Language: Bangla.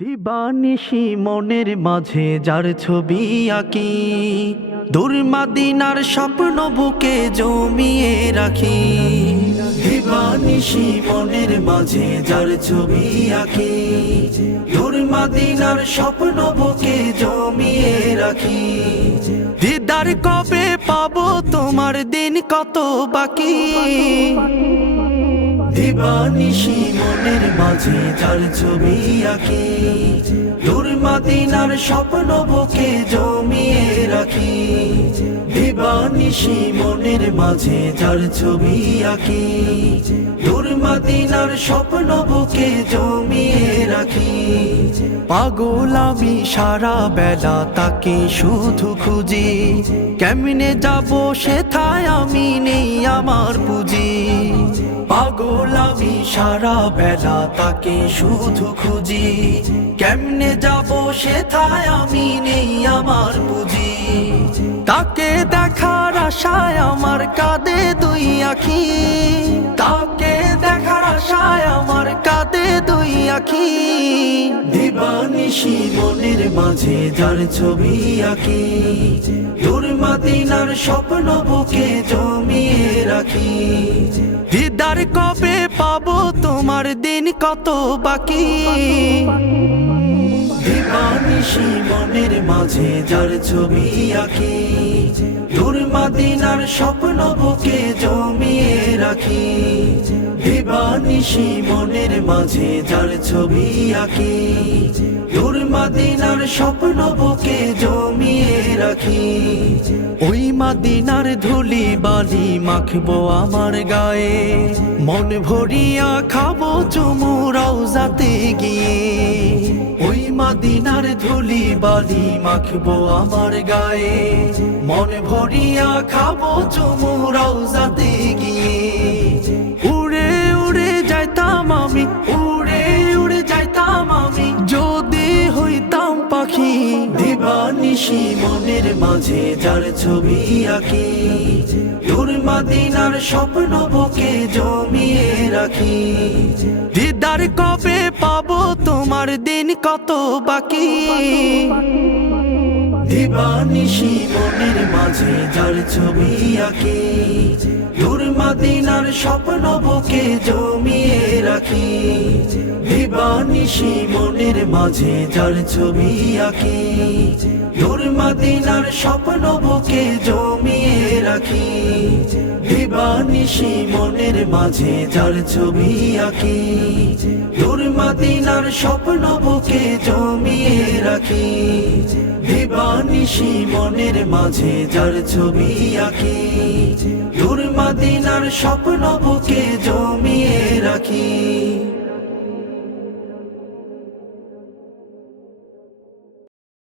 দিবানিশি মনের মাঝে যার ছবি আঁকি, দূর মদিনার স্বপ্ন বুকে জমিয়ে রাখি। দিবানিশি মনের মাঝে যার ছবি আঁকি, দূর মদিনার স্বপ্ন বুকে জমিয়ে রাখি। দিদার কবে পাবো তোমার, দিন কত বাকি। দিবানিশি মনের মাঝে যার ছবি আঁকি, দূর মদিনার স্বপ্ন বুকে জমিয়ে রাখি। দিবানিশি মনের মাঝে যার ছবি আঁকি, দূর মদিনার স্বপ্ন বুকে জমিয়ে রাখি। পাগল আমি সারা বেলা তাকে শুধু খুঁজি, কেমনে যাব সেথায় আমি নেই আমার পুঁজি। পাগল আমি সারা বেলা তাকে শুধু খুঁজি, কেমনে যাব সেথায় আমি নেই আমার পুঁজি। তাকে দেখার আশায় আমার কাঁদে দুই আঁখি, তাকে দেখার আশায় আমার কাঁদে দুই আঁখি। দিবানিশি মনের মাঝে যার ছবি আঁকি, দূর মদিনার স্বপ্ন বুকে জমিয়ে রাখি। দিদার কবে পাবো তোমার, দিন কত বাকি। দিবানিশি মনের মাঝে যার ছবি আঁকি, দূর মদিনার স্বপ্ন বুকে জমিয়ে রাখি। দিবানিশি মনের মাঝে যার ছবি আঁকি, দূর মদিনার স্বপ্ন বুকে জমিয়ে রাখি। ওই মদিনার ধুলি বালি মাখবো আমার গায়ে, মন ভরিয়া খাবো চুমু রওজাতে গিয়ে। ওই মদিনার ধুলি বালি মাখবো আমার গায়ে, মন ভরিয়া খাবো চুমু রওজাতে গিয়ে। উড়ে উড়ে যাইতাম আমি, উড়ে উড়ে যাইতাম আমি, যদি হইতাম পাখি। দিবানিশি মনের মাঝে যার ছবি আঁকি, দূর মদিনার স্বপ্ন বুকে জমিয়ে রাখি। দিদার কবে পাবো তোমার, দিন কত বাকি। দিবানিশি মনের মাঝে যার ছবি আঁকি, দূর মদিনার স্বপ্ন বুকে জমিয়ে রাখি। দিবানিশি মনের মাঝে যার ছবি আঁকি, দূর মদিনার স্বপ্ন বুকে জমিয়ে রাখি। দিবানিশি মনের মাঝে যার ছবি আঁকি, দূর মদিনার স্বপ্ন বুকে জমিয়ে রাখি। দিবানিশি মনের মাঝে যার ছবি আঁকি, দূর মদিনার স্বপ্ন বুকে জমিয়ে রাখি।